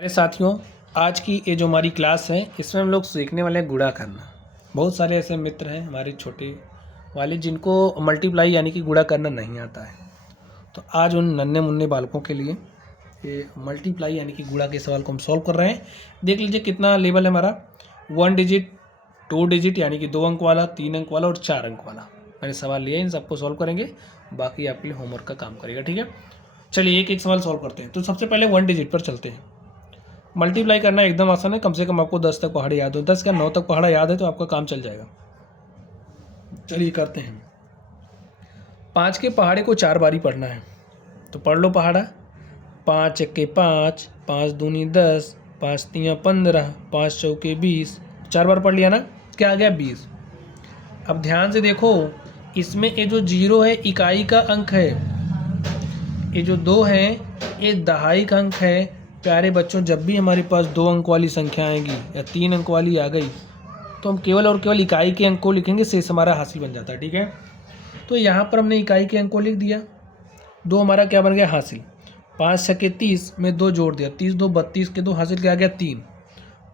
मेरे साथियों, आज की ये जो हमारी क्लास है इसमें हम लोग सीखने वाले हैं गुणा करना। बहुत सारे ऐसे मित्र हैं हमारे छोटे वाले जिनको मल्टीप्लाई यानी कि गुणा करना नहीं आता है। तो आज उन नन्हे मुन्ने बालकों के लिए ये मल्टीप्लाई यानी कि गुणा के सवाल को हम सॉल्व कर रहे हैं। देख लीजिए कितना लेवल है हमारा, 1 डिजिट, 2 डिजिट यानी कि 2 अंक वाला, 3 अंक वाला और 4 अंक वाला। मैंने सवाल लिए, इन सबको सॉल्व करेंगे, बाकी आपके लिए होमवर्क का काम करेगा। ठीक है, चलिए एक एक सवाल सॉल्व करते हैं। तो सबसे पहले 1 डिजिट पर चलते हैं। मल्टीप्लाई करना एकदम आसान है, कम से कम आपको 10 तक पहाड़े याद हो, 10 का 9 तक पहाड़ा याद है तो आपका काम चल जाएगा। चलिए करते हैं। 5 के पहाड़े को 4 बारी पढ़ना है, तो पढ़ लो पहाड़ा। 5 1 5, 5 दूनी 10, 5 3 15, 5 चौके 20। 4 बार पढ़ लिया ना, क्या आ गया 20। अब ध्यान से देखो, इसमें ये जो 0 है इकाई का अंक है, ये जो 2 है ये दहाई का अंक है। प्यारे बच्चों, जब भी हमारे पास 2 अंक वाली संख्या आएगी या 3 अंक वाली आ गई तो हम केवल और केवल इकाई के अंक को लिखेंगे, शेष हमारा हासिल बन जाता है। ठीक है, तो यहाँ पर हमने इकाई के अंक को लिख दिया, 2 हमारा क्या बन गया हासिल। 5 छके 30 में 2 जोड़ दिया, 30 2 32 के 2 हासिल क्या आ गया 3।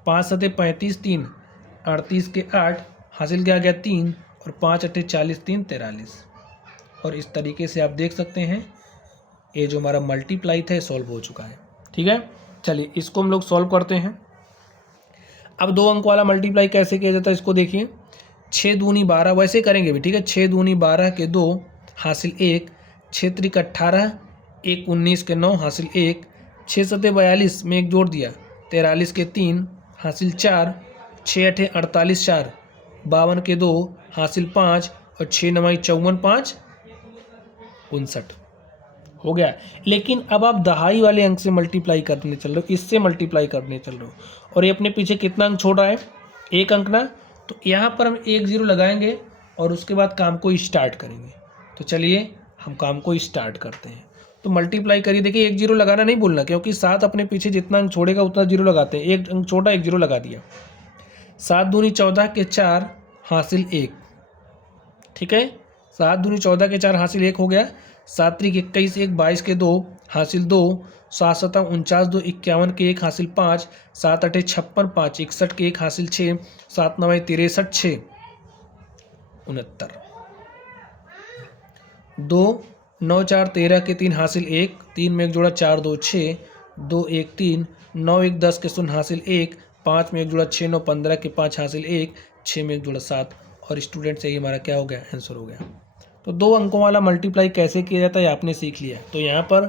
5 सते 35 3, 38 के 8 हासिल क्या आ गया 3, और 5 अट्ठे 40 3 43। और इस तरीके से आप देख सकते हैं ये जो हमारा मल्टीप्लाई था सॉल्व हो चुका है। ठीक है, चलिए इसको हम लोग सॉल्व करते हैं। अब 2 अंक वाला मल्टीप्लाई कैसे किया जाता है इसको देखिए। 6 दूनी 12, वैसे करेंगे भी। ठीक है, 6 दूनी 12 के 2 हासिल 1, 6 त्रिक 18, 1 19 के 9 हासिल 1, 6 सते 42 में 1 जोड़ दिया, 43 के 3 हासिल 4, 6 अठे 48 4, 52 के 2 हासिल 5, और 6 9 54 5 59 हो गया। लेकिन अब आप दहाई वाले अंक से मल्टीप्लाई करने चल रहे हो, इससे मल्टीप्लाई करने चल रहे हो, और ये अपने पीछे कितना अंक छोड़ा है, 1 अंक ना। तो यहाँ पर हम 1 0 लगाएंगे और उसके बाद काम को स्टार्ट करेंगे। तो चलिए हम काम को स्टार्ट करते हैं। तो मल्टीप्लाई करिए, देखिए 1 0 लगाना नहीं भूलना, क्योंकि 7 अपने पीछे जितना अंक छोड़ेगा उतना 0 लगाते हैं। 1 अंक छोटा, 1 0 लगा दिया। 7 दूनी 14 के 4 हासिल 1। ठीक है, 7 दूनी 14 के 4 हासिल 1 हो गया। 7 त्रिक 21 1, 22 के 2 हासिल 2, 7 सता 49 2, 51 के 1 हासिल 5, 7 अठे 56 5, 61 के 1 हासिल 6, 7 9 63 6 69। 2 9 4 13 के 3 हासिल 1, 3 में 1 जोड़ा 4 2 6, 2 1 3, 9 1 10 के 0 हासिल 1, 5 में 1 जोड़ा 6 9 15 के 5 हासिल 1, 6 में 1 जोड़ा 7। और स्टूडेंट से ही हमारा क्या हो गया, आंसर हो गया। तो 2 अंकों वाला मल्टीप्लाई कैसे किया जाता है आपने सीख लिया। तो यहाँ पर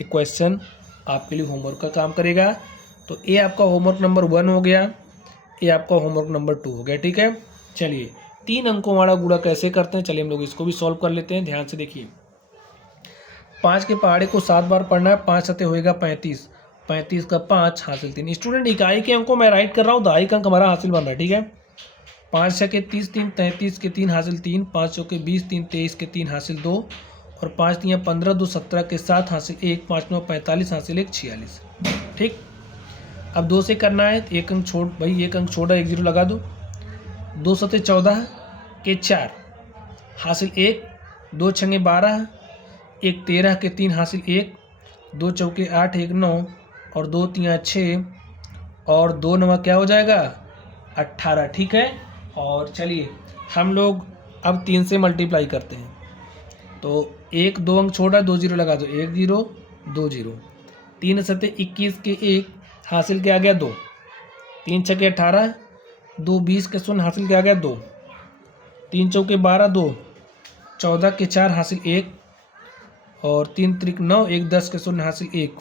एक क्वेश्चन आपके लिए होमवर्क का काम करेगा। तो ये आपका होमवर्क नंबर 1 हो गया, ये आपका होमवर्क नंबर 2 हो गया। ठीक है, चलिए 3 अंकों वाला गुणा कैसे करते हैं, चलिए हम लोग इसको भी सॉल्व कर लेते हैं। ध्यान से देखिए, 5 के पहाड़े को 7 बार पढ़ना है। 5 सते होएगा 35, 35 का 5 हासिल 3। स्टूडेंट इकाई के अंकों में राइट कर रहा हूँ, दहाई का अंक हमारा हासिल बन रहा है। ठीक है, 5 छके 30 3, 33 के 3 हासिल 3, 5 चौके 20 3, 23 के 3 हासिल 2, और 5 3 15 2 17 के 7 हासिल 1, 5 9 45 हासिल 1 46। ठीक, अब 2 से करना है, 1 अंक छोड़ भाई, 1 अंक छोड़ा, 1 0 लगा दो। 2 सते 14 के 4 हासिल 1, 2 छंगे 12, 1 13 के 3 हासिल 1, 2 चौके 8 1 9, और 2 3 6, और 2 9 क्या हो जाएगा 18। ठीक है, और चलिए हम लोग अब 3 से मल्टीप्लाई करते हैं। तो 1 2 अंक छोड़ा, 2 0 लगा दो, 1 0 2 0। 3 सते 21 के 1 हासिल क्या आ गया 2, 3 छके 18, 2 20 के 0 हासिल क्या आ गया 2, 3 चौके 12 2, 14 के 4 हासिल 1, और 3 त्रिक 9, 1 10 के 0 हासिल 1,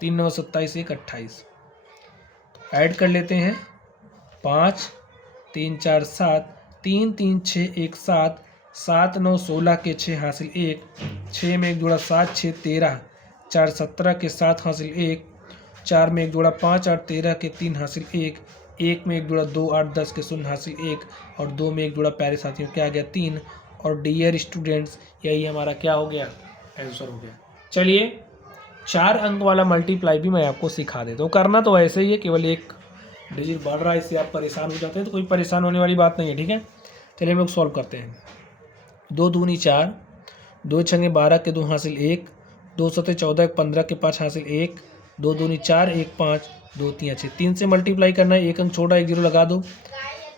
3 9 27 1 28। ऐड कर लेते हैं, 5 3 4 7, 3 3 6 1 7, 7 9 16 के 6 हासिल 1, 6 में 1 जोड़ा 7 6 13, 4 17 के 7 हासिल 1, 4 में 1 जोड़ा 5 8 13 के 3 हासिल 1, 1 में 1 जोड़ा 2 8 10 के 0 हासिल 1, और 2 में 1 जोड़ा प्यारे साथियों क्या आ गया 3। और डियर स्टूडेंट्स, यही हमारा क्या हो गया, आंसर हो गया। चलिए 4 अंक वाला मल्टीप्लाई भी मैं आपको सिखा देता हूँ। करना तो ऐसे ही है, केवल 1 डिजिट बढ़ रहा है इससे आप परेशान हो जाते हैं, तो कोई परेशान होने वाली बात नहीं है। ठीक है, चलिए हम लोग सॉल्व करते हैं। 2 दूनी 4, 2 छंगे 12 के 2 हासिल 1, 2 सते 14 15 के 5 हासिल 1, 2 दूनी 4, 1 5, 2 3 6, 3 से मल्टीप्लाई करना है, एक अंक छोड़ा, एक जीरो लगा दो।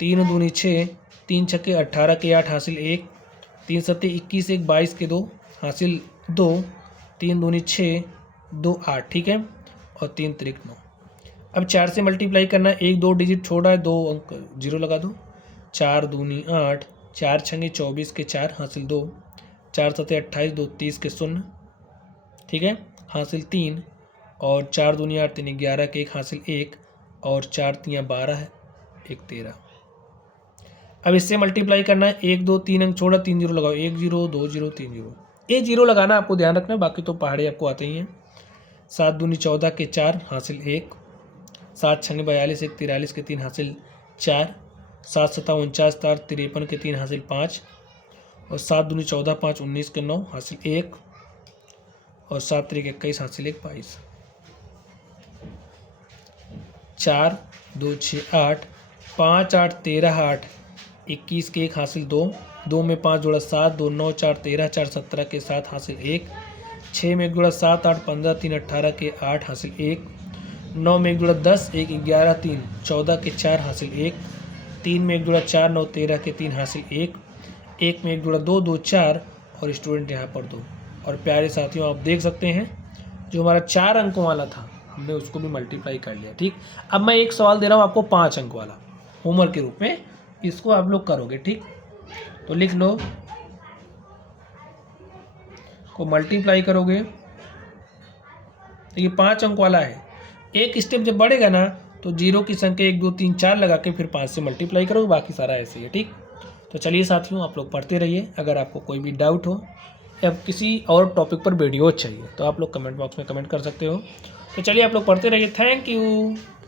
3 दूनी 6, 3 छक्के 18 के 8 हासिल 1, 3 सत्ते 21, 1 22 के 2 हासिल 2, 3 दूनी 6, 2 8, ठीक है, और 3 त्रिक 9। अब 4 से मल्टीप्लाई करना है, एक 2 डिजिट छोड़ा है, 2 अंक जीरो लगा दो। 4 दूनी 8, 4 छंगे 24 के 4 हासिल 2, 4 सत्ते 28, 2 30 के 0, ठीक है, हासिल 3, और 4 दूनी 8, 3 11 के 1 हासिल 1, और 4 3 12 है, 1 13। अब इससे मल्टीप्लाई करना है, 1 2 3 अंक छोड़ा, 3 जीरो लगाओ, 1 0 2 0 3 0, ये जीरो लगाना आपको ध्यान रखना है, बाकी तो पहाड़े आपको आते ही हैं। 7 दूनी 14 के 4 हासिल 1, 7 छंगे 42, 1 43 के 3 हासिल 4, 7 सत्ता 49, 4 53 के 3 हासिल 5, और 7 दूनी 14 5 19 के 9 हासिल 1, और 7 त्रिक 21 हासिल 1 22। 4 2 6 8, 5 8 13 8, 21 के 1 हासिल 2, 2 में 5 जोड़ा 7, 2 9 4 13, 4 17 के 7 हासिल 1, 6 में 1 जोड़ा 7 8 15, 3 18 के 8 हासिल 1, 9 में 1 जोड़ा 10, 1 11 3 14 के 4 हासिल 1, 3 में 1 जोड़ा 4 9 13 के 3 हासिल 1, 1 में 1 जोड़ा 2 2 4, और स्टूडेंट यहाँ पर 2। और प्यारे साथियों, आप देख सकते हैं जो हमारा 4 अंकों वाला था हमने उसको भी मल्टीप्लाई कर लिया, ठीक। अब मैं एक सवाल दे रहा हूँ आपको 5 अंक वाला होमवर्क के रूप में, इसको आप लोग करोगे, ठीक। तो लिख लो, को मल्टीप्लाई करोगे, देखिए 5 अंक वाला है, एक स्टेप जब बढ़ेगा ना तो जीरो की संख्या 1 2 3 4 लगा के फिर 5 से मल्टीप्लाई करोगे, बाकी सारा ऐसे ही है, ठीक। तो चलिए साथियों, आप लोग पढ़ते रहिए। अगर आपको कोई भी डाउट हो या किसी और टॉपिक पर वीडियो चाहिए तो आप लोग कमेंट बॉक्स में कमेंट कर सकते हो। तो चलिए आप लोग पढ़ते रहिए। Thank you.